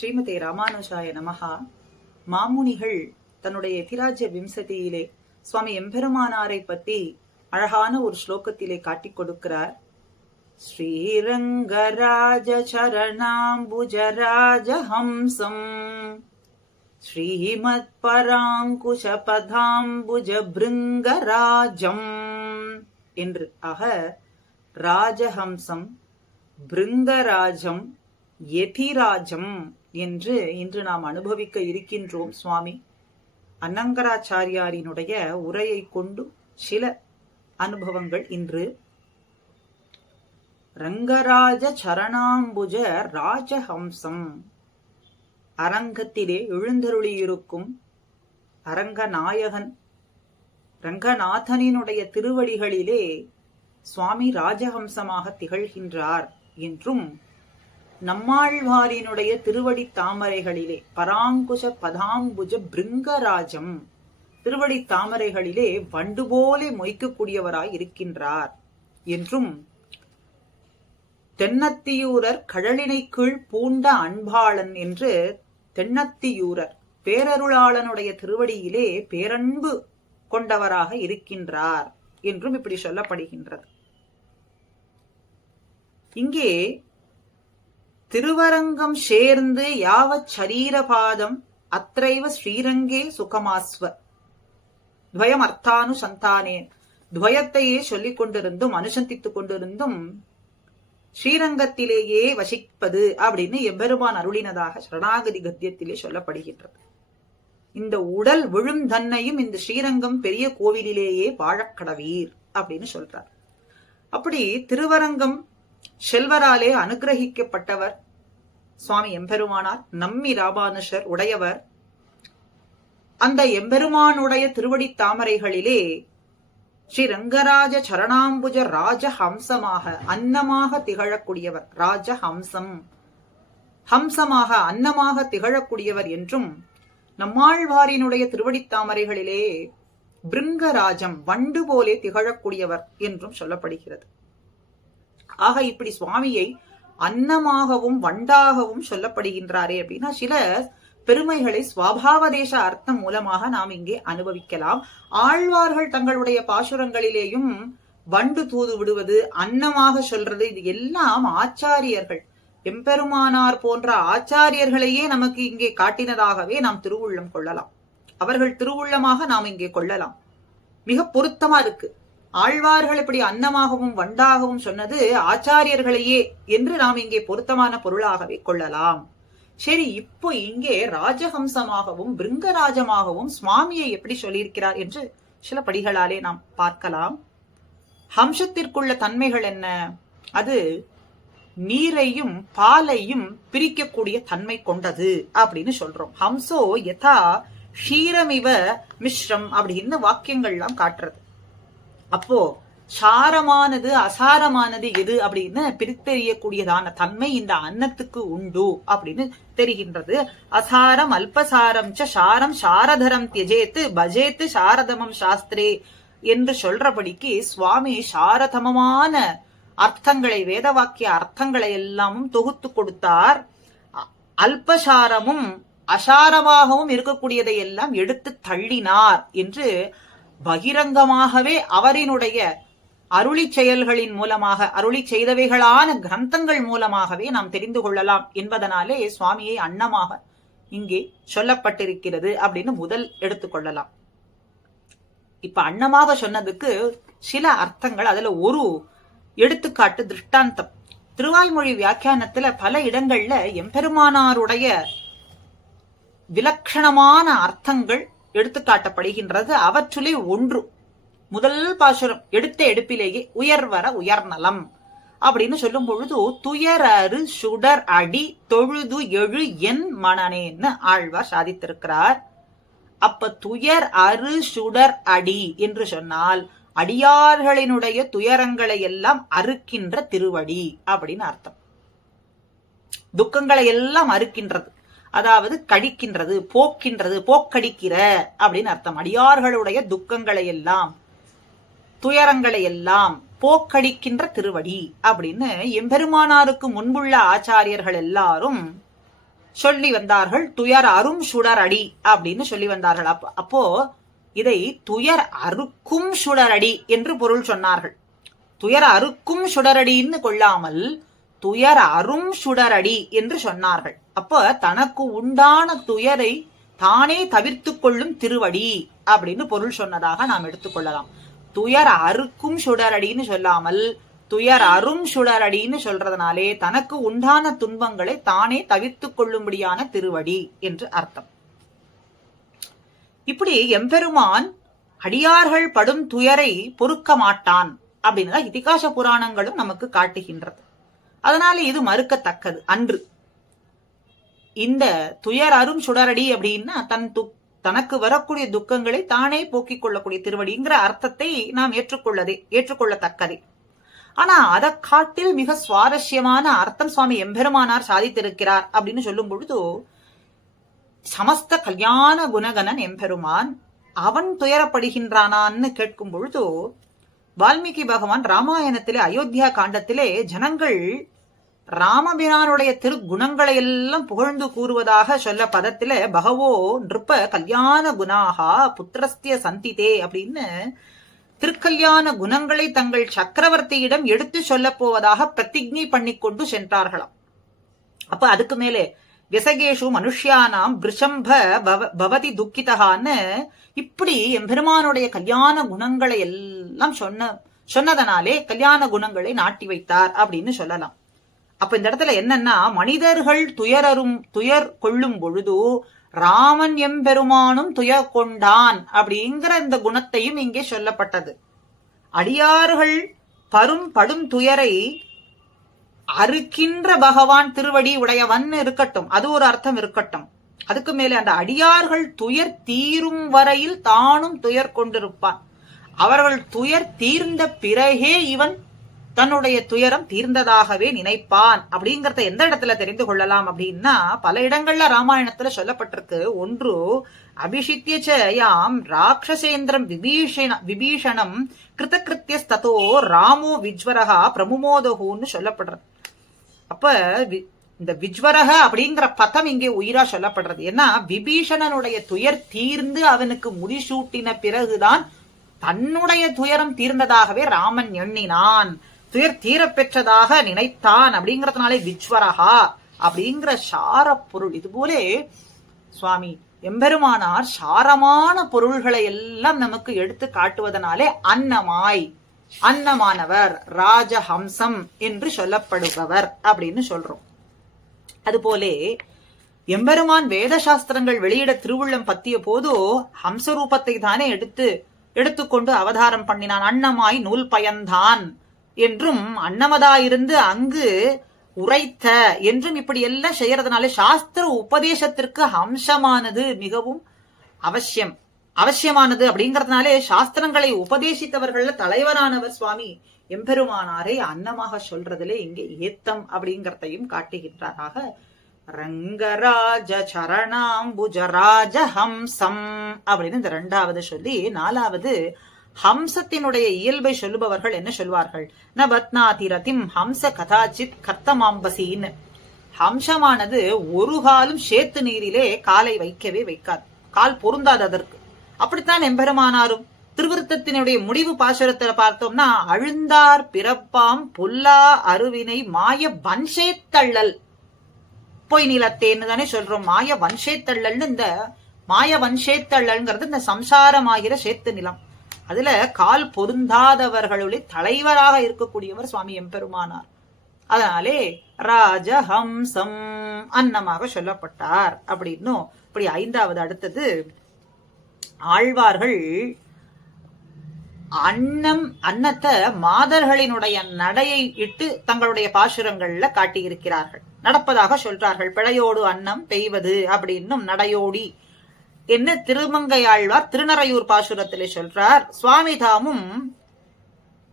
ஸ்ரீமதி ராமானுஜாய நமஹா. மாமுனிகள் தன்னுடைய எதிராஜ்ய விம்சதியிலே சுவாமி எம்பெருமானாரை பற்றி அழகான ஒரு ஸ்லோகத்திலே காட்டிக் கொடுக்கிறார். ஸ்ரீரங்கராஜ சரணாம்புஜராஜஹம்சம் ஸ்ரீமத் பராங்குஷ பதாம்புஜ பிருங்கராஜம் என்று ஆக ராஜஹம்சம் பிருங்கராஜம் எதிராஜம் என்று இன்று நாம் அனுபவிக்க இருக்கின்றோம் சுவாமி. அன்னங்கராச்சாரியாரினுடைய உரையை கொண்டு சில அனுபவங்கள் இன்று. ரங்கராஜ சரணாம்புஜ ராஜஹம்சம். அரங்கத்திலே எழுந்தருளியிருக்கும் அரங்கநாயகன். ரங்கநாதனினுடைய திருவடிகளிலே சுவாமி ராஜஹம்சமாக திகழ்கின்றார் என்றும் நம்மாழ்வாரினுடைய திருவடி தாமரைகளிலே பராங்குஷ பதாம்புஜ பிருங்கராஜம் திருவடி தாமரைகளிலே வண்டு போலே மொய்க்கக்கூடியவராய் இருக்கின்றார் என்றும் தென்னத்தியூரர் கழலினை கீழ் பூண்ட அன்பாளன் என்று தென்னத்தியூரர் பேரருளாளனுடைய திருவடியிலே பேரன்பு கொண்டவராக இருக்கின்றார் என்றும் இப்படி சொல்லப்படுகின்றது. இங்கே திருவரங்கம் சேர்ந்து யாவச் சரீரபாதம் அத்ரைவ ஸ்ரீரங்கே சுகமாஸ்வ. துவயம் அர்த்தானு சந்தானே துவயத்தையே சொல்லிக் கொண்டிருந்தும் அனுசந்தித்துக் கொண்டிருந்தும் ஸ்ரீரங்கத்திலேயே வசிப்பது அப்படின்னு எம்பெருமான் அருளினதாக சரணாகதி கத்தியத்திலே சொல்லப்படுகின்றது. இந்த உடல் விழும் தன்னையும் இந்த ஸ்ரீரங்கம் பெரிய கோவிலிலேயே வாழக்கடவீர் அப்படின்னு சொல்றார். அப்படி திருவரங்கம் செல்வராலே அனுகிரகிக்கப்பட்டவர் சுவாமி எம்பெருமானார் நம்மி ராமானுஷர் உடையவர். அந்த எம்பெருமானுடைய திருவடி தாமரைகளிலே ஸ்ரீ ரங்கராஜ சரணாம்புஜ ராஜஹம்சமாக அன்னமாக திகழக்கூடியவர். ராஜஹம்சம். ஹம்சமாக அன்னமாக திகழக்கூடியவர் என்றும் நம்மாழ்வாரினுடைய திருவடி தாமரைகளிலே பிருங்கராஜம் வண்டு போலே திகழக்கூடியவர் என்றும் சொல்லப்படுகிறது. ஆக இப்படி சுவாமியை அன்னமாகவும் வண்டாகவும் சொல்லப்படுகின்றாரே அப்படின்னா சில பெருமைகளை சுவாபாவதேச அர்த்தம் மூலமாக நாம் இங்கே அனுபவிக்கலாம். ஆழ்வார்கள் தங்களுடைய பாசுரங்களிலேயும் வண்டு தூது விடுவது அன்னமாக சொல்றது இது எல்லாம் ஆச்சாரியர்கள். எம்பெருமானார் போன்ற ஆச்சாரியர்களையே நமக்கு இங்கே காட்டினதாகவே நாம் திருவுள்ளம் கொள்ளலாம். அவர்கள் திருவுள்ளமாக நாம் இங்கே கொள்ளலாம். மிக பொருத்தமா இருக்கு. ஆழ்வார்கள் இப்படி அன்னமாகவும் வண்டாகவும் சொன்னது ஆச்சாரியர்களையே என்று நாம் இங்கே பொருத்தமான பொருளாகவே கொள்ளலாம். சரி இப்போ இங்கே ராஜஹம்சமாகவும் பிருங்கராஜமாகவும் சுவாமியை எப்படி சொல்லியிருக்கிறார் என்று சில படிகளாலே நாம் பார்க்கலாம். ஹம்சத்திற்குள்ள தன்மைகள் என்ன? அது நீரையும் பாலையும் பிரிக்கக்கூடிய தன்மை கொண்டது அப்படின்னு சொல்றோம். ஹம்சோ யதா ஷீரமிவ மிஸ்ரம் அப்படின்னு வாக்கியங்கள்லாம் காட்டுறது. அப்போ சாரமானது அசாரமானது எது அப்படின்னு பிரித்தெறியக்கூடியதான தன்மை இந்த அன்னத்துக்கு உண்டு அப்படின்னு தெரிகின்றது. அசாரம் அல்பசாரம் சாரம் சாரதரம் தியஜேத்து பஜேத்து சாரதமம் சாஸ்திரே என்று சொல்றபடிக்கு சுவாமி சாரதமமான அர்த்தங்களை வேதவாக்கிய அர்த்தங்களை எல்லாமும் தொகுத்து கொடுத்தார். அல்பசாரமும் அசாரமாகவும் இருக்கக்கூடியதை எல்லாம் எடுத்து தள்ளினார் என்று பகிரங்கமாகவே அவரினுடைய அருளி செயல்களின் மூலமாக அருளி செய்தவைகளான கிரந்தங்கள் மூலமாகவே நாம் தெரிந்து கொள்ளலாம் என்பதனாலே சுவாமியை அன்னமாக இங்கே சொல்லப்பட்டிருக்கிறது அப்படின்னு முதல் எடுத்துக்கொள்ளலாம் இப்ப அன்னமாக சொன்னதுக்கு சில அர்த்தங்கள் அதுல ஒரு எடுத்துக்காட்டு திருஷ்டாந்தம். திருவாய்மொழி வியாக்கியானத்துல பல இடங்கள்ல எம்பெருமானாருடைய விலட்சணமான அர்த்தங்கள் எடுத்துக்காட்டப்படுகின்றது. அவற்றுளே ஒன்று. முதல் பாசுரம் எடுத்த எடுப்பிலேயே உயர்வர உயர்நலம் அப்படின்னு சொல்லும் பொழுது துயரறு சுடர் அடி தொழுது எழு என் மனனேன்னு ஆழ்வார் சாதித்திருக்கிறார். அப்ப துயர் அரு சுடர் அடி என்று சொன்னால் அடியார்களினுடைய துயரங்களை எல்லாம் அறுக்கின்ற திருவடி அப்படின்னு அர்த்தம். துக்கங்களை எல்லாம் அறுக்கின்றது. அதாவது கழிக்கின்றது போக்கின்றது போக்கடிக்கிற அப்படின்னு அர்த்தம். அடியார்களுடைய துக்கங்களை எல்லாம் துயரங்களை எல்லாம் போக்கடிக்கின்ற திருவடி அப்படின்னு எம்பெருமானாருக்கு முன்புள்ள ஆச்சாரியர்கள் எல்லாரும் சொல்லி வந்தார்கள் துயர் அரும் சுடரடி அப்படின்னு சொல்லி வந்தார்கள். அப்போ அப்போ இதை துயர் அறுக்கும் சுடரடி என்று பொருள் சொன்னார்கள். துயர் அறுக்கும் சுடரடின்னு கொள்ளாமல் துயர் அரும் சுடரடி என்று சொன்னார்கள். அப்ப தனக்கு உண்டான துயரை தானே தவிர்த்து கொள்ளும் திருவடி அப்படின்னு பொருள் சொன்னதாக நாம் எடுத்துக்கொள்ளலாம் துயர் அறுக்கும் சுடரடின்னு சொல்லாமல் துயர் அரும் சுடரடின்னு சொல்றதுனாலே தனக்கு உண்டான துன்பங்களை தானே தவிர்த்து கொள்ளும்படியான திருவடி என்று அர்த்தம். இப்படி எம்பெருமான் அடியார்கள் படும் துயரை பொறுக்க மாட்டான் அப்படின்னு இதிகாச புராணங்களும் நமக்கு காட்டுகின்றது. அதனால இது மறுக்கத்தக்கது அன்று. இந்த துயர் அரும் சுடரடி அப்படின்னா தன் து தனக்கு வரக்கூடிய துக்கங்களை தானே போக்கிக் கொள்ளக்கூடிய திருவடிங்கிற அர்த்தத்தை நாம் ஏற்றுக்கொள்ளதே ஏற்றுக்கொள்ளத்தக்கதே. ஆனா அதை காட்டில் மிக சுவாரஸ்யமான அர்த்தம் சுவாமி எம்பெருமானார் சாதித்திருக்கிறார் அப்படின்னு சொல்லும் பொழுது சமஸ்த கல்யாண குணகணன் எம்பெருமான் அவன் துயரப்படுகின்றானான்னு கேட்கும் பொழுது வால்மீகி பகவான் ராமாயணத்திலே அயோத்தியா காண்டத்திலே ஜனங்கள் ராமபிரானுடைய திருக்குணங்களை எல்லாம் புகழ்ந்து கூறுவதாக சொல்ல பதத்தில பகவோ நிருப்ப கல்யாண குணாகா புத்திரஸ்திய சந்திதே அப்படின்னு திருக்கல்யாண குணங்களை தங்கள் சக்கரவர்த்தியிடம் எடுத்து சொல்ல போவதாக பிரதிஜை பண்ணிக்கொண்டு சென்றார்களாம். அப்ப அதுக்கு மேலே விசகேஷு மனுஷியானாம் பிருஷம்ப பவதி துக்கிதகான்னு இப்படி எம்பெருமானுடைய கல்யாண குணங்களை எல்லாம் சொன்ன சொன்னதனாலே கல்யாண குணங்களை நாட்டி வைத்தார் அப்படின்னு சொல்லலாம். அப்ப இந்த இடத்துல என்னன்னா மனிதர்கள் துயரரும் துயர் கொள்ளும் பொழுது ராமன் எம்பெருமானும் துயர் கொண்டான் அப்படிங்கிற இந்த குணத்தையும் இங்கே சொல்லப்பட்டது. அடியார்கள் பரும் படும் துயரை அறுக்கின்ற பகவான் திருவடி உடையவன் இருக்கட்டும். அது ஒரு அர்த்தம் இருக்கட்டும். அதுக்கு மேலே அந்த அடியார்கள் துயர் தீரும் வரையில் தானும் துயர் கொண்டிருப்பான். அவர்கள் துயர் தீர்ந்த பிறகே இவன் தன்னுடைய துயரம் தீர்ந்ததாகவே நினைப்பான். அப்படிங்கறத எந்த இடத்துல தெரிந்து கொள்ளலாம் அப்படின்னா பல இடங்கள்ல ராமாயணத்துல சொல்லப்பட்டிருக்கு. ஒன்று அபிஷித்தியாம் ராட்சசேந்திரம் விபீஷண விபீஷணம் கிருத்தகிருத்தியஸ்தோ ராமோ விஜ்வரகா பிரமுமோதகுன்னு சொல்லப்படுறது. அப்ப இந்த விஜ்வரக அப்படிங்கிற பதம் இங்கே உயிரா சொல்லப்படுறது. ஏன்னா விபீஷணனுடைய துயர் தீர்ந்து அவனுக்கு முடிசூட்டின பிறகுதான் தன்னுடைய துயரம் தீர்ந்ததாகவே ராமன் எண்ணினான். துயர் தீர பெற்றதாக நினைத்தான் அப்படிங்கறதுனாலே விஜ்வரகா அப்படிங்கிற சார பொருள். இது போலே சுவாமி எம்பெருமானார் சாரமான பொருள்களை எல்லாம் நமக்கு எடுத்து காட்டுவதனாலே அன்னமாய் அன்னமானவர் ராஜஹம்சம் என்று சொல்லப்படுபவர் அப்படின்னு சொல்றோம். அதுபோலே எம்பெருமான் வேத சாஸ்திரங்கள் வெளியிட திருவுள்ளம் பத்திய போது ஹம்சரூபத்தை தானே எடுத்து எடுத்துக்கொண்டு அவதாரம் பண்ணினான். அன்னமாய் நூல் பயந்தான் என்றும் அன்னமதாயிருந்து அங்கு உரைத்த என்றும் இப்படி எல்லாம் செய்யறதுனால சாஸ்திர உபதேசத்திற்கு அம்சமானது மிகவும் அவசியம். அவசியமானது அப்படிங்கறதுனாலே சாஸ்திரங்களை உபதேசித்தவர்கள தலைவரானவர் சுவாமி எம்பெருமானாரை அன்னமாக சொல்றதுல இங்கே ஏத்தம் அப்படிங்கறதையும் காட்டுகின்றாராக. ரங்கராஜ சரணாம்புஜராஜ ஹம்சம் அப்படின்னு இந்த ரெண்டாவது சொல்லி நாலாவது ஹம்சத்தினுடைய இயல்பை சொல்லுபவர்கள் என்ன சொல்வார்கள்? ந பத்னாதிரதிம் ஹம்ச கதாச்சித் கர்த்தமாம்பசின்னு. ஹம்சமானது ஒரு காலும் சேத்து நீரிலே காலை வைக்கவே வைக்காது. கால் பொருந்தாது அதற்கு அப்படித்தான் எம்பெருமானாரும் திருவிருத்தத்தினுடைய முடிவு பாசுரத்துல பார்த்தோம்னா அழுந்தார் பிறப்பாம் புல்லா அருவினை மாய வன்சேத்தள்ளல். பொய் நிலத்தேன்னு தானே சொல்றோம். மாய வன்சேத்தள்ளல்னு இந்த மாய வன்சேத்தள்ளல்ங்கிறது இந்த சம்சாரமாகிற சேத்து நிலம். அதுல கால் பொருந்தாதவர்களுடைய தலைவராக இருக்கக்கூடியவர் சுவாமி எம்பெருமானார். அதனாலே ராஜஹம்சம் அன்னமாக சொல்லப்பட்டார் அப்படின்னும். இப்படி ஐந்தாவது அடுத்தது ஆழ்வார்கள் அன்னம் அன்னத்தை மாதர்களினுடைய நடையை இட்டு தங்களுடைய பாசுரங்கள்ல காட்டியிருக்கிறார்கள். நடப்பதாக சொல்றார்கள். பிழையோடு அன்னம் பெய்வது அப்படின்னும் நடையோடி என்ன திருமங்கையாழ்வார் திருநறையூர் பாசுரத்திலே சொல்றார். சுவாமி தாமும்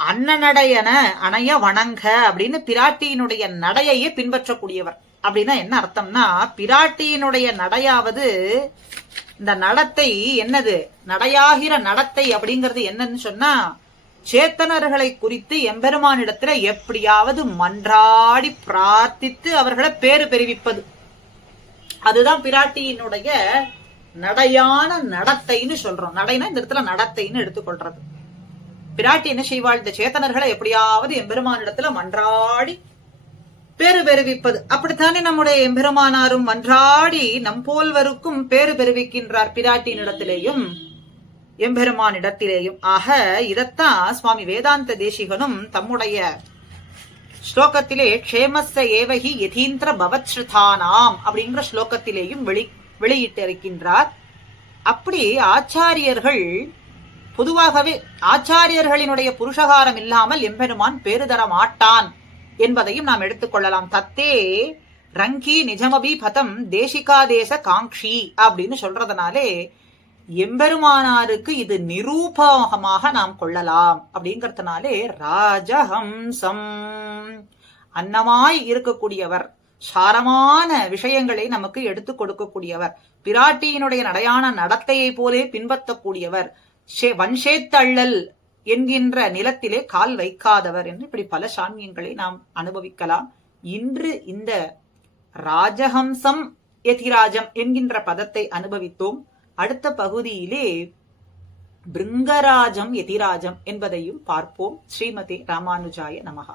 அன்னநடையன அணைய வணங்க அப்படின்னு பிராட்டியினுடைய நடையையே பின்பற்றக்கூடியவர். அப்படின்னா என்ன அர்த்தம்னா பிராட்டியினுடைய நடையாவது இந்த நடத்தை என்னது? நடையாகிற நடத்தை அப்படிங்கிறது என்னன்னு சொன்னா சேத்தனர்களை குறித்து எம்பெருமானிடத்துல எப்படியாவது மன்றாடி பிரார்த்தித்து அவர்களை பேரு பெருவிப்பது அதுதான் பிராட்டியினுடைய நடையான நடத்தைன்னு சொல்றோம். நடைனா இந்த இடத்துல நடத்தைன்னு எடுத்துக்கொள்றது. பிராட்டி என்ன செய்வாள்? இந்த சேத்தனர்களை எப்படியாவது எம்பெருமானிடத்துல மன்றாடி பேரு பெருவிப்பது அப்படித்தானே நம்முடைய எம்பெருமானாரும் மன்றாடி நம் போல்வருக்கும் பேரு பெருவிக்கின்றார் பிராட்டியினிடத்திலேயும் எம்பெருமானிடத்திலேயும். ஆக இதத்தான் சுவாமி வேதாந்த தேசிகனும் தம்முடைய ஸ்லோகத்திலே க்ஷேமஸ்ஸ ஏவகி யதீந்திர பவத்ஸ்ருதானாம் அப்படிங்கிற ஸ்லோகத்திலேயும் வெளி வெளியிட்டிருக்கின்றார். அப்படி ஆச்சாரியர்கள் பொதுவாகவே ஆச்சாரியர்களினுடைய புருஷகாரம் இல்லாமல் எம்பெருமான் பேறு தர மாட்டான். என்பதையும் நாம் எடுத்துக்கொள்ளலாம் தத்தே ரங்கி நிஜமபி பதம் தேசிகாதேச காங்ஷி அப்படின்னு சொல்றதுனாலே எம்பெருமானாருக்கு இது நிரூபகமாக நாம் கொள்ளலாம் அப்படிங்கறதுனாலே ராஜஹம்சம். அன்னமாய் இருக்கக்கூடியவர் சாரமான விஷயங்களை நமக்கு எடுத்துக் கொடுக்கக்கூடியவர் பிராட்டியினுடைய நடையான நடத்தையை போலே பின்பற்றக்கூடியவர் ஷே- வன்ஷேத்தள்ளல் என்கின்ற நிலத்திலே கால் வைக்காதவர் என்று இப்படி பல சாமியங்களை நாம் அனுபவிக்கலாம். இன்று இந்த ராஜஹம்சம் எதிராஜம் என்கின்ற பதத்தை அனுபவித்தோம். அடுத்த பகுதியிலே பிருங்கராஜம் எதிராஜம் என்பதையும் பார்ப்போம். ஸ்ரீமதி ராமானுஜாய நமகா